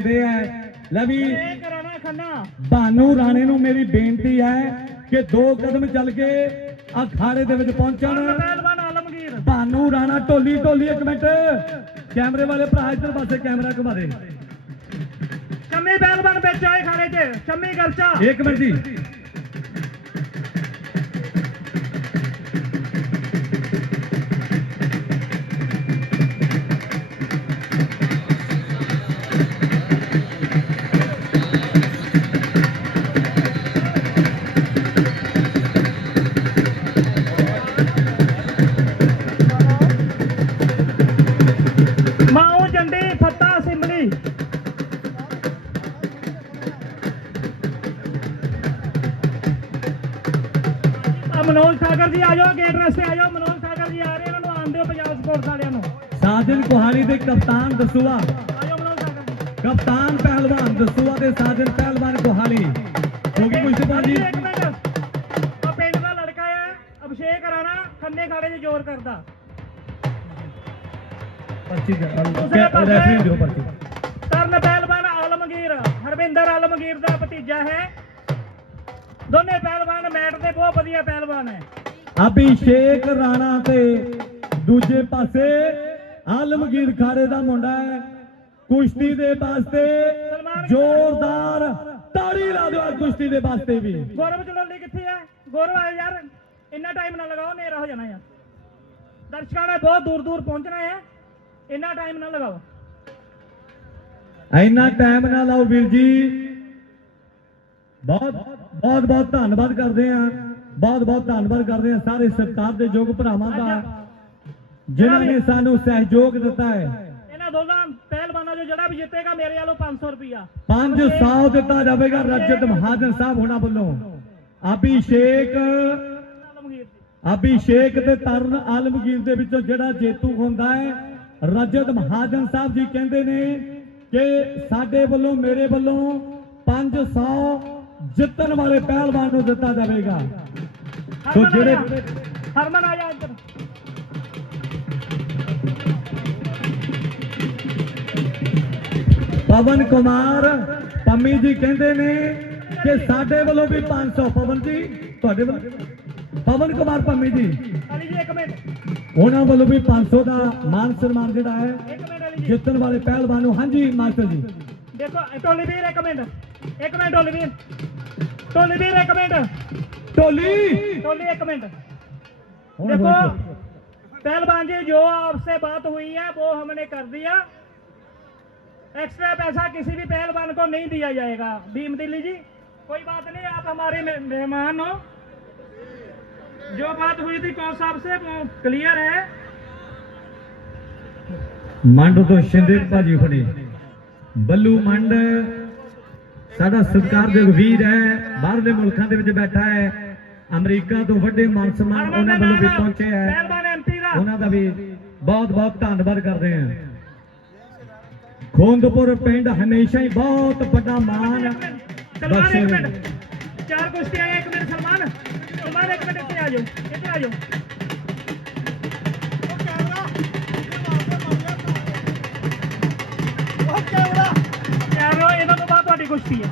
ਦੇ ਹੈ। ਲੈ ਵੀ। ਇਹ ਕਰਾਣਾ ਖੰਨਾ। ਭਾਨੂ ਰਾਣੇ ਨੂੰ ਮੇਰੀ ਬੇਨਤੀ ਹੈ ਕਿ ਦੋ ਕਦਮ ਚੱਲ ਕੇ ਅਖਾੜੇ ਦੇ ਵਿੱਚ ਪਹੁੰਚਣ। ਪਹਿਲਵਾਨ ਆਲਮਗੀਰ। ਭਾਨੂ ਰਾਣਾ ਢੋਲੀ ਢੋਲੀ ਇੱਕ ਮਿੰਟ। ਕੈਮਰੇ ਵਾਲੇ ਭਰਾ ਇੱਧਰ ਪਾਸੇ ਕੈਮਰਾ ਘੁਮਾ ਦੇ। ਸ਼ੰਮੀ ਪਹਿਲਵਾਨ ਵਿੱਚ ਆਏ ਖਾੜੇ 'ਚ। ਸ਼ੰਮੀ ਗਰਚਾ ਇੱਕ ਮਿੰਟ ਜੀ। ਕੁਹਾਲੀ ਦੇ ਕਪਤਾਨ ਦਸੂਆ। ਆ ਕਪਤਾਨ ਪਹਿਲਵਾਨ ਦਸੂਆ ਦੇ ਸਾਜਨ ਪਹਿਲਵਾਨ ਕੁਹਾਲੀ। ਹੋ ਗਈ ਮੁਸ਼ਤਫਾ ਜੀ ਇੱਕ ਮਿੰਟ। ਆ ਪਿੰਡ ਦਾ ਲੜਕਾ ਹੈ ਅਭਿਸ਼ੇਕ ਰਾਣਾ ਖੰਨੇ ਖਾੜੇ 'ਚ ਜ਼ੋਰ ਕਰਦਾ। ਪਰਚੀ ਰੈਫਰੀ ਦਿਓ ਪਰਚੀ। ਤਰਨ ਪਹਿਲਵਾਨ ਆਲਮਗੀਰ ਹਰਵਿੰਦਰ ਆਲਮਗੀਰ ਦਾ ਭਤੀਜਾ ਹੈ। ਦੋਨੇ ਪਹਿਲਵਾਨ ਮੈਟ ਤੇ ਬਹੁਤ ਵਧੀਆ ਪਹਿਲਵਾਨ ਹੈ। ਅਭਿਸ਼ੇਕ ਰਾਣਾ ਤੇ ਦੂਜੇ ਪਾਸੇ ਆਲਮਗੀਰ ਖਾੜੇ ਦਾ ਮੁੰਡਾ ਹੈ। ਕੁਸ਼ਤੀ ਦੇ ਵਾਸਤੇ ਜ਼ੋਰਦਾਰ ਤਾੜੀ ਲਾ ਦਿਓ ਕੁਸ਼ਤੀ ਦੇ ਵਾਸਤੇ ਵੀ। ਗੌਰਵ ਚਲੋਲੀ ਕਿੱਥੇ ਹੈ ਗੌਰਵ ਆ ਯਾਰ ਇੰਨਾ ਟਾਈਮ ਨਾ ਲਗਾਓ ਹਨੇਰਾ ਹੋ ਜਾਣਾ ਯਾਰ। ਦਰਸ਼ਕਾਂ ਨੇ ਬਹੁਤ ਦੂਰ ਦੂਰ ਪਹੁੰਚਣਾ ਹੈ। ਇੰਨਾ ਟਾਈਮ ਨਾ ਲਗਾਓ। ਇੰਨਾ ਟਾਈਮ ਨਾ ਲਾਓ ਵੀਰ ਜੀ। ਬਹੁਤ ਬਹੁਤ ਬਹੁਤ ਧੰਨਵਾਦ ਕਰਦੇ ਆ ਬਹੁਤ ਬਹੁਤ ਧੰਨਵਾਦ ਕਰਦੇ ਆ ਸਾਰੇ ਸਰਕਾਰ ਦੇ ਯੋਗ ਭਰਾਵਾਂ ਦਾ। ਜਿਨ੍ਹਾਂ ਨੇ ਸਾਨੂੰ ਸਹਿਯੋਗ ਦਿੱਤਾ ਹੈ। ਇਹਨਾਂ ਦੋਨਾਂ ਪਹਿਲਵਾਨਾਂ ਚੋਂ ਜਿਹੜਾ ਵੀ ਜਿੱਤੇਗਾ ਮੇਰੇ ਵੱਲੋਂ 500 ਰੁਪਿਆ 500 ਦਿੱਤਾ ਜਾਵੇਗਾ ਰਜਤ ਮਹਾਜਨ ਸਾਹਿਬ ਹੋਣਾ ਵੱਲੋਂ। ਅਭਿਸ਼ੇਕ ਜੀ ਅਭਿਸ਼ੇਕ ਤੇ ਤਰਨ ਆਲਮਗੀਰ ਦੇ ਵਿੱਚੋਂ ਜਿਹੜਾ ਜੇਤੂ ਹੁੰਦਾ ਹੈ ਰਜਤ ਮਹਾਜਨ ਸਾਹਿਬ ਜੀ ਕਹਿੰਦੇ ਨੇ ਕਿ ਸਾਡੇ ਵੱਲੋਂ ਮੇਰੇ ਵੱਲੋਂ 500 ਜਿੱਤਣ ਵਾਲੇ ਪਹਿਲਵਾਨ ਨੂੰ ਦਿੱਤਾ ਜਾਵੇਗਾ। ਸੋ ਜਿਹੜੇ ਜਾ। ਹਰਮਨ ਆ ਜਾ ਪਵਨ ਕੁਮਾਰ ਪੰਮੀ ਜੀ ਕਹਿੰਦੇ ਨੇ ਕਿ ਸਾਡੇ ਵੱਲੋਂ ਵੀ 500 ਪਵਨ ਜੀ ਤੁਹਾਡੇ ਵੱਲੋਂ ਪਵਨ ਕੁਮਾਰ ਪੰਮੀ ਜੀ ਅਲੀ ਜੀ ਇੱਕ ਮਿੰਟ ਉਹਨਾਂ ਵੱਲੋਂ ਵੀ 500 ਦਾ ਮਾਨ ਸਨਮਾਨ ਜਿਹੜਾ ਹੈ ਇੱਕ ਮਿੰਟ ਅਲੀ ਜੀ ਜਿੱਤਣ ਵਾਲੇ ਪਹਿਲਵਾਨ ਨੂੰ ਹਾਂਜੀ ਮਾਸਟਰ ਜੀ ਦੇਖੋ ਟੋਲੀ ਵੀਰ ਇੱਕ ਮਿੰਟ ਇੱਕ ਮਿੰਟ ਟੋਲੀ ਵੀਰ ਟੋਲੀ ਵੀਰ ਇੱਕ ਮਿੰਟ ਢੋਲੀ टोली एक मिनट ਹੁਣ देखो ਬੋਲੋ। पहलवान जी जो आपसे बात हुई है वो हमने कर दिया एक्स्ट्रा पैसा किसी भी पहलवान को नहीं दिया जाएगा भीम दिल्ली जी कोई बात नहीं आप हमारे मे- मेहमान हो जो बात हुई थी कौन साहब से वो क्लियर है ਮੰਡ ਤੋਂ ਸ਼ਿੰਦੇ ਭਾਜੀ ਫੜੀ ਬੱਲੂ ਮੰਡ ਸਾਡਾ ਸਤਿਕਾਰਯੋਗ ਵੀਰ ਹੈ ਬਾਹਰਲੇ ਮੁਲਕਾਂ ਦੇ ਵਿੱਚ ਬੈਠਾ ਹੈ ਅਮਰੀਕਾ ਤੋਂ ਵੱਡੇ ਮਾਨ ਸਨਮਾਨ हरमन ਉਹਨਾਂ ਵੱਲੋਂ ਵੀ नाम, ਪਹੁੰਚੇ ਹੈ पहलवान एमपी का ਉਹਨਾਂ ਦਾ ਵੀ ਬਹੁਤ ਬਹੁਤ ਧੰਨਵਾਦ ਕਰਦੇ ਹਾਂ ਖੋਂਦਪੁਰ ਪਿੰਡ ਹਮੇਸ਼ਾ ਹੀ ਬਹੁਤ ਵੱਡਾ ਮਾਣ ਸਲਮਾਨ ਇੱਕ ਚਾਰ ਕੁਸ਼ਤੀ ਆਇਆ ਇੱਕ ਮਿੰਟ ਸਲਮਾਨ। ਸਲਮਾਨ ਇੱਕ ਮਿੰਟ ਇੱਥੇ ਆ ਜਾਓ ਇੱਧਰ ਆ ਜਾਓ। ਕੁਸ਼ਤੀ ਹੈ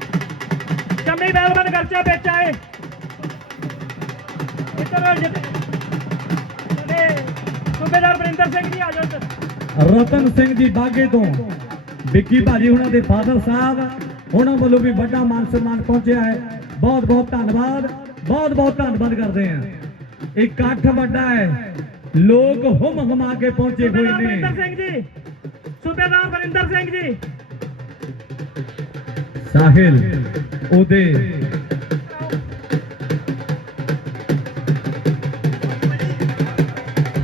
ਚੰਮੀ ਬੈਲਮਨ ਗਰਚਾ ਵਿੱਚ ਆਏ। ਇੱਧਰ ਜਿੱਤੇ ਸੂਬੇਦਾਰ ਬਰਿੰਦਰ ਸਿੰਘ ਜੀ ਆ ਜਾਓ ਰਤਨ ਸਿੰਘ ਜੀ ਬਾਗੇ ਤੋਂ। ਵਿੱਕੀ ਭਾਜੀ ਉਹਨਾਂ ਦੇ ਫਾਦਰ ਸਾਹਿਬ ਉਹਨਾਂ ਵੱਲੋਂ ਵੀ ਵੱਡਾ ਮਾਨ ਸਨਮਾਨ ਪਹੁੰਚਿਆ ਹੈ। ਬਹੁਤ ਬਹੁਤ ਧੰਨਵਾਦ ਬਹੁਤ ਬਹੁਤ ਧੰਨਵਾਦ ਕਰਦੇ ਹਾਂ। ਇਕੱਠ ਵੱਡਾ ਹੈ। ਲੋਕ ਹੁਮ ਹਮਾ ਕੇ ਪਹੁੰਚੇ ਹੋਏ ਸੂਬੇਦਾਰ ਨੇ ਸਿੰਘ ਜੀ ਸੂਬੇਦਾਰ ਬਰਿੰਦਰ ਸਿੰਘ ਜੀ। ਸਾਹਿਲ ਉਹਦੇ।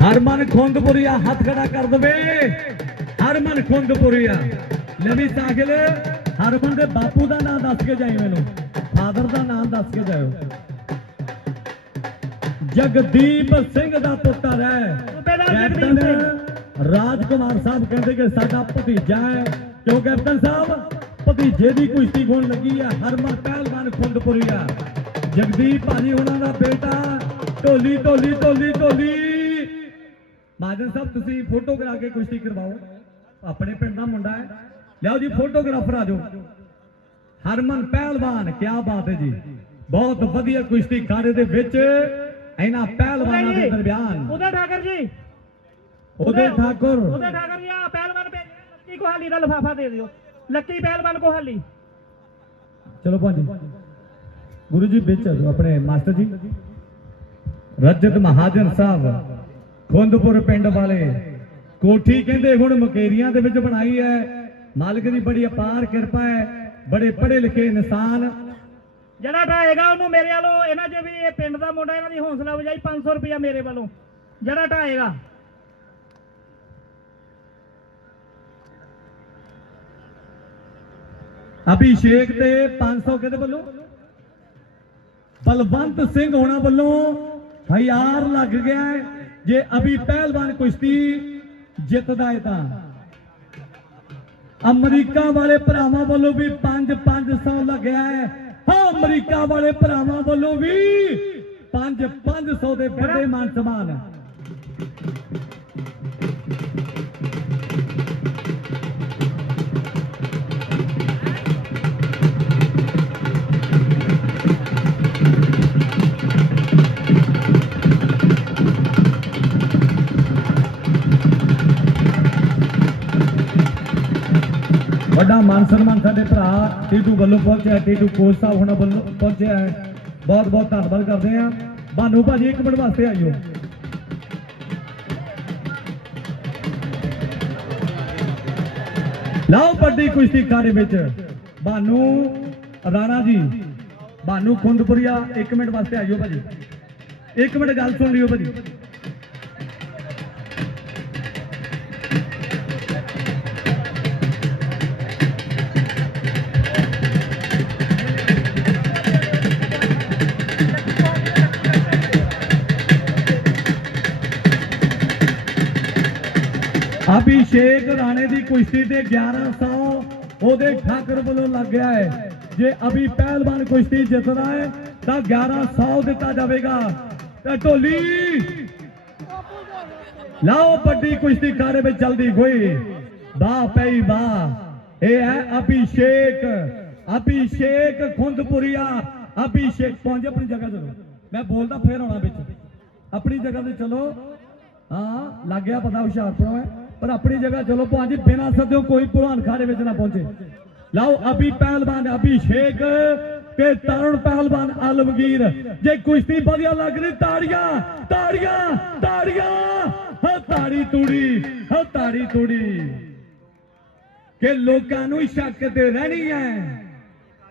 ਹਰਮਨ ਖੁੰਦਪੁਰੀਆ ਹੱਥ ਖੜਾ ਕਰ ਦਵੇ। ਹਰਮਨ ਖੁੰਦਪੁਰੀਆ। ਲਵੀ ਸਾਹਿਲ ਹਰਮਨ ਦੇ ਬਾਪੂ ਦਾ ਨਾਮ ਦੱਸ ਕੇ ਜਾਈ ਮੈਨੂੰ। ਫਾਦਰ ਦਾ ਨਾਮ ਦੱਸ ਕੇ ਜਾਇਓ। ਜਗਦੀਪ ਸਿੰਘ ਦਾ ਪੁੱਤਰ ਹੈ। ਕੈਪਟਨ ਰਾਜਕੁਮਾਰ ਸਾਹਿਬ ਕਹਿੰਦੇ ਕਿ ਸਾਡਾ ਭਤੀਜਾ ਹੈ। ਕਿਉਂ ਕੈਪਟਨ ਸਾਹਿਬ? ਭਤੀਜੇ ਦੀ ਕੁਸ਼ਤੀ ਹੋਣ ਲੱਗੀ ਹੈ। ਹਰਮਨ ਪਹਿਲਵਾਨ ਖੁੰਦਪੁਰੀਆ ਜਗਦੀਪ ਭਾਜੀ ਉਹਨਾਂ ਦਾ ਬੇਟਾ। ਢੋਲੀ ਢੋਲੀ ਢੋਲੀ ਢੋਲੀ। ਮਾਜਨ ਸਾਹਿਬ ਤੁਸੀਂ ਫੋਟੋ ਕਰਾ ਕੇ ਕੁਸ਼ਤੀ ਕਰਵਾਓ। ਆਪਣੇ ਪਿੰਡ ਦਾ ਮੁੰਡਾ ਹੈ। ਲਿਆਓ ਜੀ ਫੋਟੋਗ੍ਰਾਫਰ ਆ ਜਾਓ। ਹਰਮਨ ਪਹਿਲਵਾਨ ਕੀ ਬਾਤ ਹੈ ਜੀ। ਬਹੁਤ ਵਧੀਆ ਕੁਸ਼ਤੀ ਖਾੜੇ ਦੇ ਵਿੱਚ ਇਹਨਾਂ ਪਹਿਲਵਾਨਾਂ ਦੇ ਦਰਮਿਆਨ। ਉਦੇ ਠਾਕਰ ਜੀ। ਉਹਦੇ ਠਾਕੁਰ। ਉਦੇ ਠਾਕਰ ਜੀ ਆ ਪਹਿਲਵਾਨ ਲੱਕੀ ਕੋਹਾਲੀ ਦਾ ਲਫਾਫਾ ਦੇ ਦਿਓ। ਲੱਕੀ ਪਹਿਲਵਾਨ ਕੋਹਾਲੀ। ਚਲੋ ਭਾਜੀ। ਗੁਰੂ ਜੀ ਵਿੱਚ ਆਪਣੇ ਮਾਸਟਰ ਜੀ। ਰਜਤ ਮਹਾਜਨ ਸਾਹਿਬ ਖੁੰਦਪੁਰ ਪਿੰਡ ਵਾਲੇ। ਕੋਠੀ ਕਹਿੰਦੇ ਹੁਣ ਮੁਕੇਰੀਆਂ ਦੇ ਵਿੱਚ ਬਣਾਈ ਹੈ। ਮਾਲਕ ਦੀ ਬੜੀ ਅਪਾਰ ਕਿਰਪਾ ਹੈ ਬੜੇ ਪੜ੍ਹੇ ਲਿਖੇ ਇਨਸਾਨ। ਜਿਹੜਾ ਢਾਏਗਾ ਉਹਨੂੰ ਮੇਰੇ ਵੱਲੋਂ ਇਹਨਾਂ ਜੇ ਵੀ ਇਹ ਪਿੰਡ ਦਾ ਮੁੰਡਾ ਇਹਨਾਂ ਦੀ ਹੌਸਲਾ ਵਜਾਈ 500 ਰੁਪਇਆ ਮੇਰੇ ਵੱਲੋਂ। ਜਿਹੜਾ ਢਾਏਗਾ। ਅਭਿਸ਼ੇਕ ਤੇ 500 ਕਿਹਦੇ ਵੱਲੋਂ? ਬਲਵੰਤ ਸਿੰਘ ਹੋਣਾ ਵੱਲੋਂ ਹਜ਼ਾਰ ਲੱਗ ਗਿਆ ਜੇ ਅਭੀ ਪਹਿਲਵਾਨ ਕੁਸ਼ਤੀ ਜਿੱਤਦਾ ਹੈ ਤਾਂ। ਅਮਰੀਕਾ ਵਾਲੇ ਭਰਾਵਾਂ ਵੱਲੋਂ ਵੀ 5 500 ਲੱਗਿਆ ਹੈ। ਹਾਂ, ਅਮਰੀਕਾ ਵਾਲੇ ਭਰਾਵਾਂ ਵੱਲੋਂ ਵੀ 5 500 ਦੇ ਵੱਡੇ ਮਾਨ ਸਨਮਾਨ। ਵੱਡਾ ਮਾਨ ਸਨਮਾਨ ਸਾਡੇ ਭਰਾ ਟੀਟੂ ਵੱਲੋਂ ਪਹੁੰਚਿਆ ਟੀਟੂ ਕੋਚ ਸਾਹਿਬ ਹੁਣਾਂ ਵੱਲੋਂ ਪਹੁੰਚਿਆ ਹੈ। ਬਹੁਤ ਬਹੁਤ ਧੰਨਵਾਦ ਕਰਦੇ ਆ ਬਾਨੂ ਭਾਜੀ, ਇੱਕ ਮਿੰਟ ਵਾਸਤੇ ਆਇਓ। ਲਓ ਵੱਡੀ ਕੁਸ਼ਤੀ ਖਾੜੇ ਵਿੱਚ। ਬਾਨੂ, ਰਾਣਾ ਜੀ। ਬਾਨੂ ਖੁੰਦਪੁਰੀਆ, ਇੱਕ ਮਿੰਟ ਵਾਸਤੇ ਆਇਓ ਭਾਜੀ। ਇੱਕ ਮਿੰਟ ਗੱਲ ਸੁਣ ਲਿਓ ਭਾਜੀ। ਅਭਿਸ਼ੇਕ ਰਾਣੇ ਦੀ ਕੁਸ਼ਤੀ ਤੇ 1100 ਉਹਦੇ ਠਾਕਰ ਵੱਲੋਂ ਲੱਗ ਗਿਆ ਹੈ। ਜੇ ਅਭੀ ਪਹਿਲਵਾਨ ਕੁਸ਼ਤੀ ਜਿੱਤਦਾ ਹੈ, ਤਾਂ 1100 ਦਿੱਤਾ ਜਾਵੇਗਾ। ਤੇ ਢੋਲੀ। ਲਾਓ ਵੱਡੀ ਕੁਸ਼ਤੀ ਖਾੜੇ ਵਿੱਚ ਜਲਦੀ ਹੋਈ। ਵਾਹ ਪਈ ਵਾਹ ਇਹ ਹੈ ਅਭਿਸ਼ੇਕ ਅਭਿਸ਼ੇਕ ਖੁੰਦਪੁਰੀਆ। ਅਭਿਸ਼ੇਕ ਪਹੁੰਚ ਆਪਣੀ ਜਗ੍ਹਾ ਚਲੋ ਮੈਂ ਬੋਲਦਾ ਫੇਰ ਆਉਣਾ ਵਿੱਚ। ਆਪਣੀ ਜਗ੍ਹਾ ਤੇ ਚਲੋ। ਹਾਂ, ਲੱਗ ਗਿਆ ਪਤਾ ਹੁਸ਼ਿਆਰਪੁਰੋਂ ਹੈ। ਪਰ ਆਪਣੀ ਜਗ੍ਹਾ ਚਲੋ ਭਾਂਜੀ ਬਿਨਾਂ ਸੱਦਿਓ ਕੋਈ ਭਲਵਾਨ ਖਾੜੇ ਵਿੱਚ ਨਾ ਪਹੁੰਚੇ। ਲਓ, ਅਭੀ ਪਹਿਲਵਾਨ ਅਭਿਸ਼ੇਕ ਤੇ ਤਰੁਣ ਪਹਿਲਵਾਨ ਆਲਮਗੀਰ। ਜੇ ਕੁਸ਼ਤੀ ਵਧੀਆ ਲੱਗ ਰਹੀ, ਤਾੜੀਆਂ ਤਾੜੀਆਂ ਤਾੜੀਆਂ। ਹਾਂ, ਤਾੜੀ ਤੂੜੀ, ਹਾਂ, ਤਾੜੀ ਤੂੜੀ। ਕਿ ਲੋਕਾਂ ਨੂੰ ਸ਼ੱਕ ਤੇ ਰਹਿਣੀ ਹੈ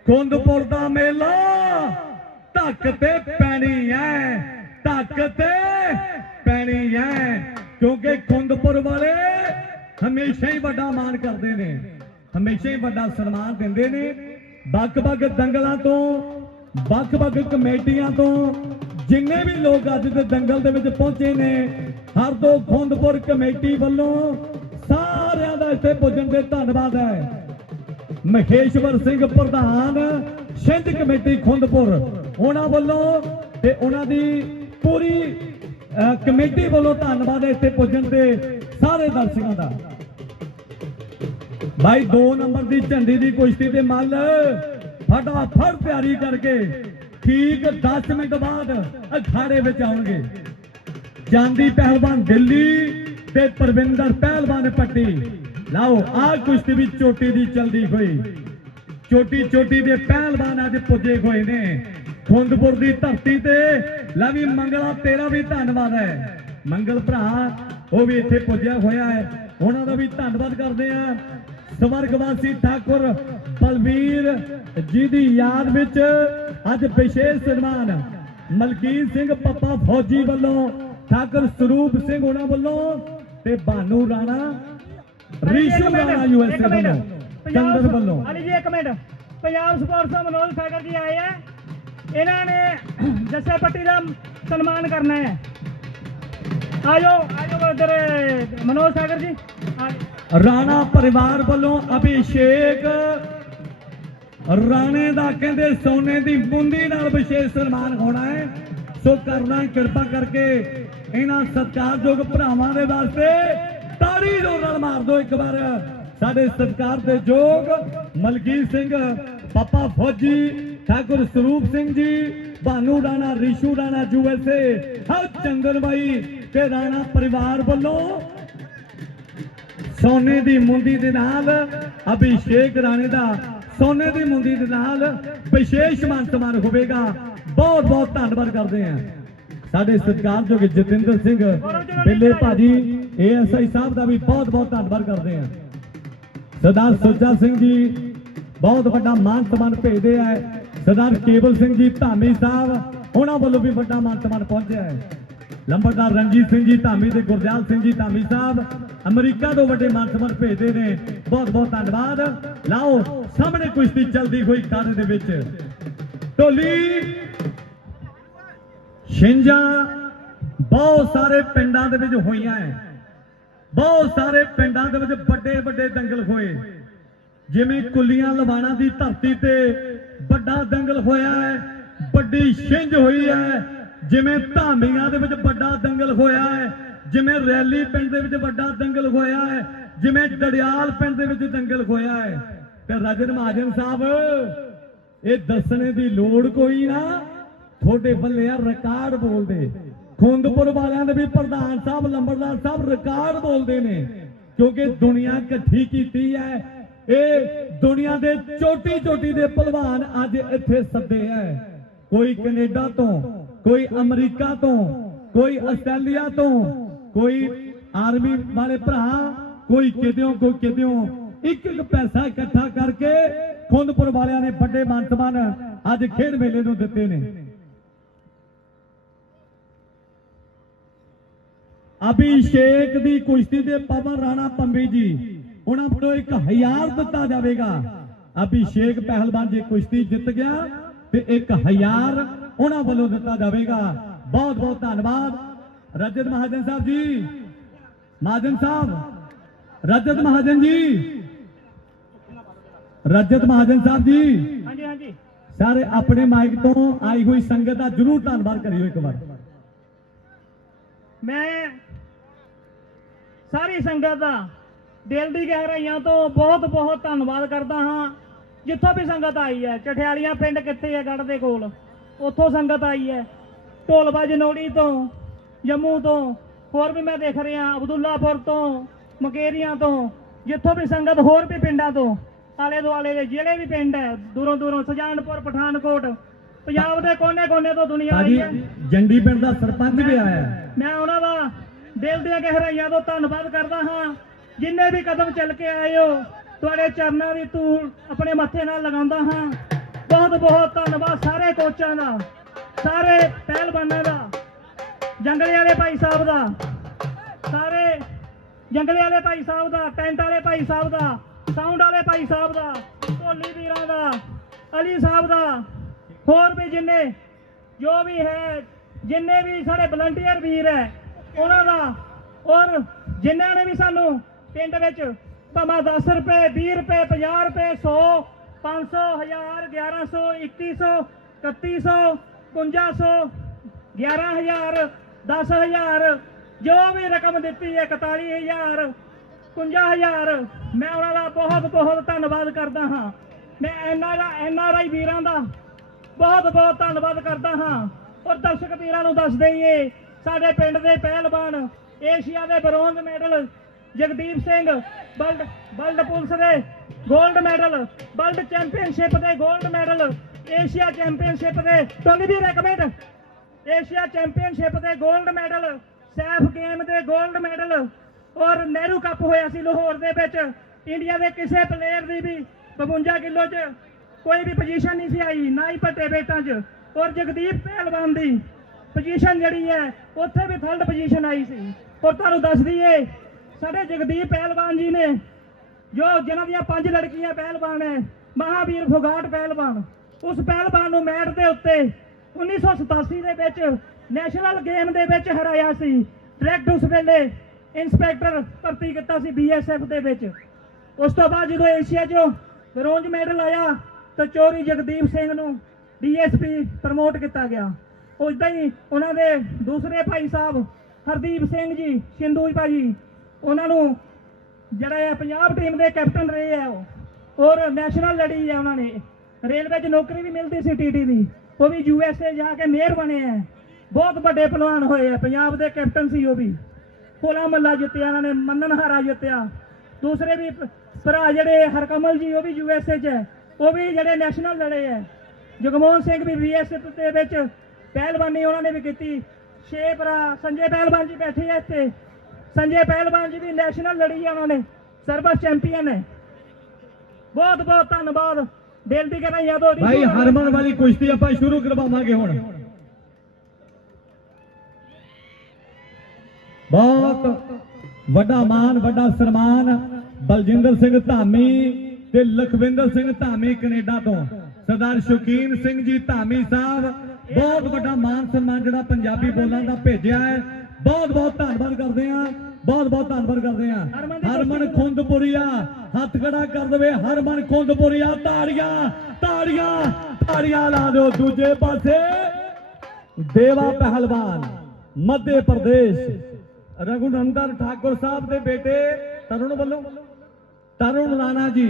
ਕੁੰਦਪੁਰ ਦਾ ਮੇਲਾ ਧੱਕ ਤੇ ਪੈਣੀ ਹੈ ਧੱਕ ਤੇ ਪੈਣੀ ਹੈ ਕਿਉਂਕਿ ਖੁੰਦਪੁਰ ਵਾਲੇ ਹਮੇਸ਼ਾ ਹੀ ਵੱਡਾ ਮਾਣ ਕਰਦੇ ਨੇ, ਹਮੇਸ਼ਾ ਹੀ ਵੱਡਾ ਸਨਮਾਨ ਦਿੰਦੇ ਨੇ। ਵੱਖ-ਵੱਖ ਦੰਗਲਾਂ ਤੋਂ, ਵੱਖ-ਵੱਖ ਕਮੇਟੀਆਂ ਤੋਂ ਜਿੰਨੇ ਵੀ ਲੋਕ ਅੱਜ ਦੇ ਦੰਗਲ ਦੇ ਵਿੱਚ ਪਹੁੰਚੇ ਨੇ, ਹਰ ਦੋ ਖੁੰਦਪੁਰ ਕਮੇਟੀ ਵੱਲੋਂ ਸਾਰਿਆਂ ਦਾ ਇੱਥੇ ਪੁੱਜਣ ਤੇ ਧੰਨਵਾਦ ਹੈ। ਮਹੇਸ਼ਵਰ ਸਿੰਘ ਪ੍ਰਧਾਨ, ਸਿੰਧ ਕਮੇਟੀ ਖੁੰਦਪੁਰ, ਉਹਨਾਂ ਵੱਲੋਂ ਤੇ ਉਹਨਾਂ ਦੀ ਪੂਰੀ ਕਮੇਟੀ ਵੱਲੋਂ ਧੰਨਵਾਦ ਇੱਥੇ ਪੁੱਜਣ ਤੇ ਸਾਰੇ ਦਰਸ਼ਕਾਂ ਦਾ। ਭਾਈ 2 ਨੰਬਰ ਦੀ ਝੰਡੀ ਦੀ ਕੁਸ਼ਤੀ ਤੇ ਮੱਲ। ਫਟਾਫਟ ਤਿਆਰੀ ਕਰਕੇ ਠੀਕ 10 ਮਿੰਟ ਬਾਅਦ ਅਖਾੜੇ ਵਿੱਚ ਆਉਣਗੇ। ਚਾਂਦੀ ਪਹਿਲਵਾਨ ਦਿੱਲੀ ਤੇ ਪ੍ਰਵਿੰਦਰ ਪਹਿਲਵਾਨ ਪੱਟੀ। ਲਾਓ ਆਹ ਕੁਸ਼ਤੀ ਵੀ ਚੋਟੀ ਦੀ ਚਲਦੀ ਹੋਈ। ਚੋਟੀ ਚੋਟੀ ਦੇ ਪਹਿਲਵਾਨ ਅੱਜ ਪੁੱਜੇ ਹੋਏ ਨੇ। ਖੁੰਦਪੁਰ ਦੀ ਧਰਤੀ ਤੇ। ਲੈ ਵੀ ਮੰਗਲਾ ਤੇਰਾ ਵੀ ਧੰਨਵਾਦ ਹੈ। ਮੰਗਲ ਭਰਾ ਉਹ ਵੀ ਇੱਥੇ ਪੁੱਜਿਆ ਹੋਇਆ ਹੈ। ਉਹਨਾਂ ਦਾ ਵੀ ਧੰਨਵਾਦ ਕਰਦੇ ਆ ਸਵਰਗਵਾਸੀ ਠਾਕੁਰ ਬਲਵੀਰ ਜੀ ਦੀ ਯਾਦ ਵਿੱਚ ਅੱਜ ਵਿਸ਼ੇਸ਼ ਸਨਮਾਨ ਮਲਕੀਤ ਸਿੰਘ ਪੱਪਾ ਫੌਜੀ ਵੱਲੋਂ ਠਾਕੁਰ ਸਰੂਪ ਸਿੰਘ ਉਹਨਾਂ ਵੱਲੋਂ ਤੇ ਬਾਨੂ ਰਾਣਾ ਰੀਸ਼ੂ ਰਾਣਾ ਯੂਐਸਏ ਵੱਲੋਂ ਚੰਦਰ ਵੱਲੋਂ। ਅਲੀ ਜੀ ਇੱਕ ਮਿੰਟ। ਪੰਜਾਬ ਸਪੋਰਟਸ ਤੋਂ ਮਨੋਜ ਸਾਗਰ ਜੀ ਆਏ ਆ। ਇਹਨਾਂ ਨੇ ਜੱਸੇ ਪੱਟੀ ਦਾ ਸਨਮਾਨ ਕਰਨਾ ਹੈ। ਆਜੋ ਆਜੋ ਉਧਰ ਮਨੋਜ ਸਾਗਰ ਜੀ। ਰਾਣਾ ਪਰਿਵਾਰ ਵੱਲੋਂ ਅਭਿਸ਼ੇਕ। ਰਾਣੇ ਦਾ ਕਹਿੰਦੇ ਸੋਨੇ ਦੀ ਬੁੰਦੀ ਨਾਲ ਵਿਸ਼ੇਸ਼ ਸਨਮਾਨ ਹੋਣਾ ਹੈ। ਸੋ ਕਰਨਾ ਕਿਰਪਾ ਕਰਕੇ ਇਹਨਾਂ ਸਤਿਕਾਰਯੋਗ ਭਰਾਵਾਂ ਦੇ ਵਾਸਤੇ ਤਾੜੀ ਜ਼ੋਰ ਨਾਲ ਮਾਰ ਦਿਓ ਇੱਕ ਵਾਰ। ਸਾਡੇ ਸਤਿਕਾਰ ਦੇ ਯੋਗ ਮਲਕੀਤ ਸਿੰਘ, ਪਾਪਾ ਫੌਜੀ ਠਾਕੁਰ ਸਰੂਪ ਸਿੰਘ ਜੀ ਭਾਨੂ ਰਾਣਾ, ਰਿਸ਼ੂ ਰਾਣਾ ਯੂਐਸਏ ਹਰ ਚੰਦਨ ਬਾਈ ਤੇ ਰਾਣਾ ਪਰਿਵਾਰ ਵੱਲੋਂ ਸੋਨੇ ਦੀ ਮੁੰਦੀ ਦੇ ਨਾਲ ਅਭਿਸ਼ੇਕ ਰਾਣੇ ਦਾ ਸੋਨੇ ਦੀ ਮੁੰਦੀ ਦੇ ਨਾਲ ਵਿਸ਼ੇਸ਼ ਮਾਨ ਸਨਮਾਨ ਹੋਵੇਗਾ। ਬਹੁਤ ਬਹੁਤ ਧੰਨਵਾਦ ਕਰਦੇ ਹਾਂ। ਸਾਡੇ ਸਤਿਕਾਰਯੋਗ ਜਤਿੰਦਰ ਸਿੰਘ, ਬਿੱਲੇ ਭਾਜੀ ਏਐਸਆਈ ਸਾਹਿਬ ਦਾ ਵੀ ਬਹੁਤ ਬਹੁਤ ਧੰਨਵਾਦ ਕਰਦੇ ਹਾਂ। ਸਰਦਾਰ ਸੁੱਚਾ ਸਿੰਘ ਜੀ, ਬਹੁਤ ਵੱਡਾ ਮਾਨ ਸਨਮਾਨ ਭੇਜਦੇ ਆ। ਸਰਦਾਰ ਕੇਵਲ ਸਿੰਘ ਜੀ, ਧਾਮੀ ਸਾਹਿਬ, ਉਹਨਾਂ ਵੱਲੋਂ ਵੀ ਵੱਡਾ ਮਾਨ ਸਨਮਾਨ ਪਹੁੰਚਿਆ ਹੈ। ਲੰਬੜਦਾਰ ਰਣਜੀਤ ਸਿੰਘ ਜੀ, ਧਾਮੀ ਤੇ ਗੁਰਦਿਆਲ ਸਿੰਘ ਜੀ, ਧਾਮੀ ਸਾਹਿਬ, ਅਮਰੀਕਾ ਤੋਂ ਵੱਡੇ ਮਾਨ ਸਨਮਾਨ ਭੇਜਦੇ ਨੇ। ਬਹੁਤ ਬਹੁਤ ਧੰਨਵਾਦ। ਲਾਓ, ਸਾਹਮਣੇ ਕੁਸ਼ਤੀ ਚੱਲਦੀ ਹੋਈ ਕਾਰੇ ਦੇ ਵਿੱਚ। ਢੋਲੀ ਛਿੰਝਾਂ ਬਹੁਤ ਸਾਰੇ ਪਿੰਡਾਂ ਦੇ ਵਿੱਚ ਹੋਈਆਂ ਹੈ ਬਹੁਤ ਸਾਰੇ ਪਿੰਡਾਂ ਦੇ ਵਿੱਚ ਵੱਡੇ ਵੱਡੇ ਦੰਗਲ ਹੋਏ। ਜਿਵੇਂ ਕੁੱਲੀਆਂ ਲਵਾਣਾ ਦੀ ਧਰਤੀ ਤੇ ਵੱਡਾ ਦੰਗਲ ਹੋਇਆ ਹੈ, ਵੱਡੀ ਛਿੰਝ ਹੋਈ ਹੈ। ਜਿਵੇਂ ਧਾਮੀਆਂ ਦੇ ਵਿੱਚ ਵੱਡਾ ਦੰਗਲ ਹੋਇਆ ਹੈ, ਜਿਵੇਂ ਰੈਲੀ ਪਿੰਡ ਦੇ ਵਿੱਚ ਵੱਡਾ ਦੰਗਲ ਹੋਇਆ ਹੈ, ਜਿਵੇਂ ਡੜਿਆਲ ਪਿੰਡ ਦੇ ਵਿੱਚ ਦੰਗਲ ਹੋਇਆ ਹੈ। ਤੇ ਰਾਜਨ ਮਹਾਜਨ ਸਾਹਿਬ, ਇਹ ਦੱਸਣੇ ਦੀ ਲੋੜ ਕੋਈ ਨਾ। ਤੁਹਾਡੇ ਬੱਲੇ ਆ ਰਿਕਾਰਡ ਬੋਲਦੇ। ਖੁੰਦਪੁਰ ਵਾਲਿਆਂ ਦੇ ਵੀ ਪ੍ਰਧਾਨ ਸਾਹਿਬ, ਲੰਬੜਦਾਰ ਸਾਹਿਬ ਰਿਕਾਰਡ ਬੋਲਦੇ ਨੇ। ਕਿਉਂਕਿ ਦੁਨੀਆ ਇਕੱਠੀ ਕੀਤੀ ਹੈ ਇਹ ਦੁਨੀਆ ਦੇ ਚੋਟੀ ਚੋਟੀ ਦੇ ਪਹਿਲਵਾਨ ਅੱਜ ਇੱਥੇ ਸੱਦੇ ਹੈ ਕੋਈ ਕੈਨੇਡਾ ਤੋਂ, ਕੋਈ ਅਮਰੀਕਾ ਤੋਂ, ਕੋਈ ਆਸਟ੍ਰੇਲੀਆ ਤੋਂ, ਕੋਈ ਆਰਮੀ ਵਾਲੇ ਭਰਾ, ਕੋਈ ਕਿਤਿਓਂ ਕੋਈ ਕਿਤਿਓਂ ਇੱਕ ਇੱਕ ਪੈਸਾ ਇਕੱਠਾ ਕਰਕੇ ਖੁੰਦਪੁਰ ਵਾਲਿਆਂ ਨੇ ਵੱਡੇ ਮਾਨ ਅੱਜ ਖੇਡ ਮੇਲੇ ਨੂੰ ਦਿੱਤੇ ਨੇ। ਅਭਿਸ਼ੇਕ ਦੀ ਕੁਸ਼ਤੀ ਦੇ ਪਵਨ ਰਾਣਾ ਪੰਬੀ ਜੀ। ਉਹਨਾਂ ਵੱਲੋਂ ਇੱਕ ਹਜ਼ਾਰ ਦਿੱਤਾ ਜਾਵੇਗਾ। ਅਭਿਸ਼ੇਕ ਪਹਿਲਵਾਨ ਜੀ ਕੁਸ਼ਤੀ ਜਿੱਤ ਗਿਆ ਤੇ ਇੱਕ ਹਜ਼ਾਰ ਉਹਨਾਂ ਵੱਲੋਂ ਦਿੱਤਾ ਜਾਵੇਗਾ। ਬਹੁਤ ਬਹੁਤ ਧੰਨਵਾਦ। ਰਜਤ ਮਹਾਜਨ ਸਾਹਿਬ ਜੀ। ਮਹਾਜਨ ਸਾਹਿਬ ਰਜਤ ਮਹਾਜਨ ਜੀ। ਰਜਤ ਮਹਾਜਨ ਸਾਹਿਬ ਜੀ। ਹਾਂਜੀ ਹਾਂਜੀ। ਸਾਰੇ ਆਪਣੇ ਮਾਈਕ ਤੋਂ ਆਈ ਹੋਈ ਸੰਗਤ ਦਾ ਜਰੂਰ ਧੰਨਵਾਦ ਕਰਿਓ ਇੱਕ ਵਾਰ। ਮੈਂ ਸਾਰੀ ਸੰਗਤ ਦਾ ਦਿਲ ਦੀ ਗਹਿਰਾਈਆਂ ਤੋਂ ਬਹੁਤ ਬਹੁਤ ਧੰਨਵਾਦ ਕਰਦਾ ਹਾਂ। ਜਿੱਥੋਂ ਵੀ ਸੰਗਤ ਆਈ ਹੈ ਚਠਿਆਲੀਆਂ ਪਿੰਡ ਕਿੱਥੇ ਹੈ ਗੜ ਦੇ ਕੋਲ? ਉੱਥੋਂ ਸੰਗਤ ਆਈ ਹੈ ਢੋਲਬਾ ਜਨੋੜੀ ਤੋਂ ਜੰਮੂ ਤੋਂ ਹੋਰ ਵੀ ਮੈਂ ਦੇਖ ਰਿਹਾ ਅਬਦੁੱਲਾਪੁਰ ਤੋਂ ਮਕੇਰੀਆਂ ਤੋਂ ਜਿੱਥੋਂ ਵੀ ਸੰਗਤ ਹੋਰ ਵੀ ਪਿੰਡਾਂ ਤੋਂ ਆਲੇ ਦੁਆਲੇ ਦੇ ਜਿਹੜੇ ਵੀ ਪਿੰਡ ਹੈ ਦੂਰੋਂ ਦੂਰੋਂ ਸਜਾਨਪੁਰ ਪਠਾਨਕੋਟ ਪੰਜਾਬ ਦੇ ਕੋਨੇ-ਕੋਨੇ ਤੋਂ ਦੁਨੀਆ ਆਈ ਹੈ। ਜੰਡੀ ਪਿੰਡ ਦਾ ਸਰਪੰਚ ਵੀ ਆਇਆ ਮੈਂ ਉਹਨਾਂ ਦਾ ਦਿਲ ਦੀਆਂ ਗਹਿਰਾਈਆਂ ਤੋਂ ਧੰਨਵਾਦ ਕਰਦਾ ਹਾਂ। ਜਿੰਨੇ ਵੀ ਕਦਮ ਚੱਲ ਕੇ ਆਏ ਹੋ, ਤੁਹਾਡੇ ਚਰਨਾਂ ਦੀ ਧੂੜ ਆਪਣੇ ਮੱਥੇ ਨਾਲ ਲਗਾਉਂਦਾ ਹਾਂ। ਬਹੁਤ ਬਹੁਤ ਧੰਨਵਾਦ ਸਾਰੇ ਕੋਚਾਂ ਦਾ, ਸਾਰੇ ਪਹਿਲਵਾਨਾਂ ਦਾ, ਜੰਗਲੇ ਵਾਲੇ ਭਾਈ ਸਾਹਿਬ ਦਾ, ਸਾਰੇ ਜੰਗਲੇ ਵਾਲੇ ਭਾਈ ਸਾਹਿਬ ਦਾ, ਟੈਂਟ ਵਾਲੇ ਭਾਈ ਸਾਹਿਬ ਦਾ, ਸਾਊਂਡ ਵਾਲੇ ਭਾਈ ਸਾਹਿਬ ਦਾ, ਢੋਲੀ ਵੀਰਾਂ ਦਾ, ਅਲੀ ਸਾਹਿਬ ਦਾ, ਹੋਰ ਵੀ ਜਿੰਨੇ, ਜੋ ਵੀ ਹੈ, ਜਿੰਨੇ ਵੀ ਸਾਡੇ ਵਲੰਟੀਅਰ ਵੀਰ ਹੈ, ਉਹਨਾਂ ਦਾ, ਔਰ ਜਿਨ੍ਹਾਂ ਨੇ ਵੀ ਸਾਨੂੰ ਪਿੰਡ ਵਿੱਚ ਭਾਵੇਂ 10 ਰੁਪਏ 20 ਰੁਪਏ 50 ਰੁਪਏ 100 500 1000 1100 2100 3100 5500 11000 10000 ਜੋ ਵੀ ਰਕਮ ਦਿੱਤੀ ਹੈ 41000 51000 ਮੈਂ ਉਹਨਾਂ ਦਾ ਬਹੁਤ ਬਹੁਤ ਧੰਨਵਾਦ ਕਰਦਾ ਹਾਂ। ਮੈਂ ਐਨਆਰ ਆਈ ਵੀਰਾਂ ਦਾ ਬਹੁਤ ਬਹੁਤ ਧੰਨਵਾਦ ਕਰਦਾ ਹਾਂ। ਔਰ ਦਰਸ਼ਕ ਵੀਰਾਂ ਨੂੰ ਦੱਸ ਦਈਏ ਸਾਡੇ ਪਿੰਡ ਦੇ ਪਹਿਲਵਾਨ ਏਸ਼ੀਆ ਦੇ bronze medal Jagdeep Singh world world police ਦੇ 골ਡ ਮੈਡਲ ਬਲਡ ਚੈਂਪੀਅਨਸ਼ਿਪ ਦੇ 골ਡ ਮੈਡਲ ਏਸ਼ੀਆ ਚੈਂਪੀਅਨਸ਼ਿਪ ਦੇ ਟੋਨੀ ਵੀ ਰეკਮੈਂਡ ਏਸ਼ੀਆ ਚੈਂਪੀਅਨਸ਼ਿਪ ਦੇ 골ਡ ਮੈਡਲ ਸੈਫ ਗੇਮ ਦੇ 골ਡ ਮੈਡਲ ਔਰ ਨਹਿਰੂ ਕੱਪ ਹੋਇਆ ਸੀ ਲਾਹੌਰ ਦੇ ਵਿੱਚ। ਇੰਡੀਆ ਦੇ ਕਿਸੇ ਪਲੇਅਰ ਦੀ ਵੀ 52 ਕਿਲੋ 'ਚ ਕੋਈ ਵੀ ਪੋਜੀਸ਼ਨ ਨਹੀਂ ਸੀ ਆਈ, ਨਾ ਹੀ ਪੱਟੇ ਬੇਟਾਂ 'ਚ। ਔਰ ਜਗਦੀਪ ਪਹਿਲਵਾਨ ਦੀ ਪੋਜੀਸ਼ਨ ਜਿਹੜੀ ਹੈ, ਉੱਥੇ ਵੀ ਥਰਡ ਪੋਜੀਸ਼ਨ ਆਈ ਸੀ। ਔਰ ਤੁਹਾਨੂੰ ਦੱਸ ਦਈਏ ਸਾਡੇ ਜਗਦੀਪ ਪਹਿਲਵਾਨ ਜੀ ਨੇ, ਜੋ ਜਿਨ੍ਹਾਂ ਦੀਆਂ ਪੰਜ ਲੜਕੀਆਂ ਪਹਿਲਵਾਨ ਹੈ ਮਹਾਵੀਰ ਫੁਗਾਟ ਪਹਿਲਵਾਨ, ਉਸ ਪਹਿਲਵਾਨ ਨੂੰ ਮੈਟ ਦੇ ਉੱਤੇ 1987 ਦੇ ਵਿੱਚ ਨੈਸ਼ਨਲ ਗੇਮ ਦੇ ਵਿੱਚ ਹਰਾਇਆ ਸੀ। ਡਾਇਰੈਕਟ ਉਸ ਵੇਲੇ ਇੰਸਪੈਕਟਰ ਭਰਤੀ ਕੀਤਾ ਸੀ ਬੀਐਸਐਫ ਦੇ ਵਿੱਚ। ਉਸ ਤੋਂ ਬਾਅਦ ਜਦੋਂ ਏਸ਼ੀਆ 'ਚੋਂ ਬ੍ਰੌਂਜ ਮੈਡਲ ਆਇਆ, ਤਾਂ ਚੋਰੀ ਜਗਦੀਪ ਸਿੰਘ ਨੂੰ ਡੀਐਸਪੀ ਪ੍ਰਮੋਟ ਕੀਤਾ ਗਿਆ। ਉਸਦਾਂ ਹੀ ਉਹਨਾਂ ਦੇ ਦੂਸਰੇ ਭਾਈ ਸਾਹਿਬ ਹਰਦੀਪ ਸਿੰਘ ਜੀ ਸਿੰਧੂ ਭਾਜੀ ਉਹਨਾਂ ਨੂੰ ਜਿਹੜਾ ਹੈ ਪੰਜਾਬ ਟੀਮ ਦੇ ਕੈਪਟਨ ਰਹੇ ਆ ਉਹ, ਔਰ ਨੈਸ਼ਨਲ ਲੜੀ ਹੈ ਉਹਨਾਂ ਨੇ। ਰੇਲਵੇ 'ਚ ਨੌਕਰੀ ਵੀ ਮਿਲਦੀ ਸੀ ਟੀਟੀ ਦੀ। ਉਹ ਵੀ ਯੂਐਸਏ ਜਾ ਕੇ ਮੇਅਰ ਬਣੇ ਆ। ਬਹੁਤ ਵੱਡੇ ਪਹਿਲਵਾਨ ਹੋਏ ਆ। ਪੰਜਾਬ ਦੇ ਕੈਪਟਨ ਸੀ ਉਹ ਵੀ। ਹੋਲਾ ਮੱਲਾ ਜਿੱਤਿਆ ਉਹਨਾਂ ਨੇ ਮੰਨਨਹਾਰਾ ਜਿੱਤਿਆ। ਦੂਸਰੇ ਵੀ ਭਰਾ ਜਿਹੜੇ ਹਰਕਮਲ ਜੀ, ਉਹ ਵੀ ਯੂਐਸਏ 'ਚ ਹੈ ਉਹ ਵੀ ਜਿਹੜੇ ਨੈਸ਼ਨਲ ਲੜੇ ਆ। ਜਗਮੋਹਨ ਸਿੰਘ ਵੀ ਬੀਐਸਐਫ ਦੇ ਵਿੱਚ ਪਹਿਲਵਾਨੀ ਉਹਨਾਂ ਨੇ ਵੀ ਕੀਤੀ। ਛੇ ਭਰਾ, ਸੰਜੇ ਪਹਿਲਵਾਨ ਜੀ ਬੈਠੇ ਆ ਇੱਥੇ। ਸੰਜੇ ਪਹਿਲਵਾਨ ਜੀ ਵੀ ਨੈਸ਼ਨਲ ਲੜੀ ਆ ਉਹਨਾਂ ਨੇ ਸਰਵਿਸ ਚੈਂਪੀਅਨ ਹੈ ਬਹੁਤ ਬਹੁਤ ਧੰਨਵਾਦ। ਦਿਲ ਦੀ ਕਰਾਂ ਯਾਦੋ ਭਾਈ ਹਰਮਨ ਵਾਲੀ ਕੁਸ਼ਤੀ ਆਪਾਂ ਸ਼ੁਰੂ ਕਰਵਾਵਾਂਗੇ ਹੁਣ। ਬਹੁਤ ਵੱਡਾ ਮਾਨ ਵੱਡਾ ਸਨਮਾਨ ਬਲਜਿੰਦਰ ਸਿੰਘ ਧਾਮੀ ਤੇ ਲਖਵਿੰਦਰ ਸਿੰਘ ਧਾਮੀ ਕੈਨੇਡਾ ਤੋਂ। ਸਰਦਾਰ ਸ਼ੌਕੀਨ ਸਿੰਘ ਜੀ ਧਾਮੀ ਸਾਹਿਬ ਬਹੁਤ ਵੱਡਾ ਮਾਨ ਸਨਮਾਨ ਜਿਹੜਾ ਪੰਜਾਬੀ ਬੋਲਾਂ ਦਾ ਭੇਜਿਆ ਹੈ। ਬਹੁਤ ਬਹੁਤ ਧੰਨਵਾਦ ਕਰਦੇ ਹਾਂ ਬਹੁਤ ਬਹੁਤ ਧੰਨਵਾਦ ਕਰਦੇ ਹਾਂ। ਹਰਮਨ ਖੁੰਦਪੁਰੀਆ ਹੱਥ ਖੜਾ ਕਰ ਦਵੇ। ਹਰਮਨ ਖੁੰਦਪੁਰੀਆ ਤਾੜੀਆਂ ਤਾੜੀਆਂ ਤਾੜੀਆਂ ਲਾ ਦਿਓ ਦੂਜੇ ਪਾਸੇ। ਦੇਵਾ ਪਹਿਲਵਾਨ ਮੱਧ ਪ੍ਰਦੇਸ਼ ਰਘੁਨੰਦਨ ਠਾਕੁਰ ਸਾਹਿਬ ਦੇ ਬੇਟੇ ਤਰੁਣ ਵੱਲੋਂ ਤਰੁਣ ਰਾਣਾ ਜੀ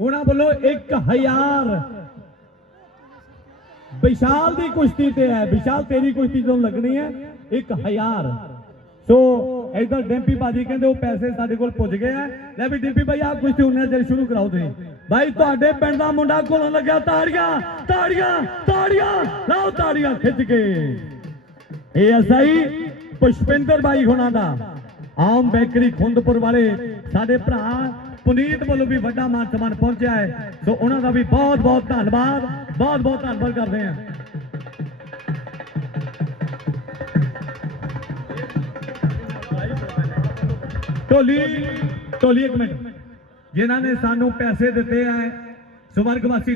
ਉਹਨਾਂ ਵੱਲੋਂ 1000 ਵਿਸ਼ਾਲ ਦੀ ਕੁਸ਼ਤੀ ਤੇ ਹੈ ਵਿਸ਼ਾਲ ਤੇਰੀ ਕੁਸ਼ਤੀ ਤੋਂ ਲੱਗਣੀ ਹੈ 1000 ਸੋ ਇਧਰ ਡੈਂਪੀ ਬਾਜੀ ਕਹਿੰਦੇ ਉਹ ਪੈਸੇ ਸਾਡੇ ਕੋਲ ਪੁੱਜ ਗਏ ਆ। ਲੈ ਵੀ ਡੈਂਪੀ ਭਾਈ, ਆਹ ਕੁਸ਼ਤੀ ਉਹਨੇ ਜਦ ਸ਼ੁਰੂ ਕਰਾਓ ਤੁਸੀਂ। ਭਾਈ, ਤੁਹਾਡੇ ਪਿੰਡ ਦਾ ਮੁੰਡਾ ਕੋਲੋਂ ਲੱਗਿਆ, ਤਾੜੀਆਂ ਤਾੜੀਆਂ ਤਾੜੀਆਂ। ਲਾਓ ਤਾੜੀਆਂ ਖਿੱਚ ਕੇ। ਇਹ ਅਸਾਈ ਪੁਸ਼ਪਿੰਦਰ ਬਾਈ ਹੋਣਾ ਦਾ। ਆਮ ਬੇਕਰੀ ਖੁੰਦਪੁਰ ਵਾਲੇ ਸਾਡੇ ਭਰਾ ਪੁਨੀਤ ਵੱਲੋਂ ਵੀ ਵੱਡਾ ਮਾਨ ਸਨਮਾਨ ਪਹੁੰਚਿਆ ਹੈ। ਸੋ ਉਹਨਾਂ ਦਾ ਵੀ ਬਹੁਤ ਬਹੁਤ ਧੰਨਵਾਦ। ਬਹੁਤ ਬਹੁਤ ਧੰਨਵਾਦ ਕਰਦੇ ਹਾਂ। ਢੋਲੀ ਢੋਲੀ ਇੱਕ ਮਿੰਟ। ਜਿਨ੍ਹਾਂ ਨੇ ਸਾਨੂੰ ਪੈਸੇ ਦਿੱਤੇ ਆ ਸਵਰਗਵਾਸੀ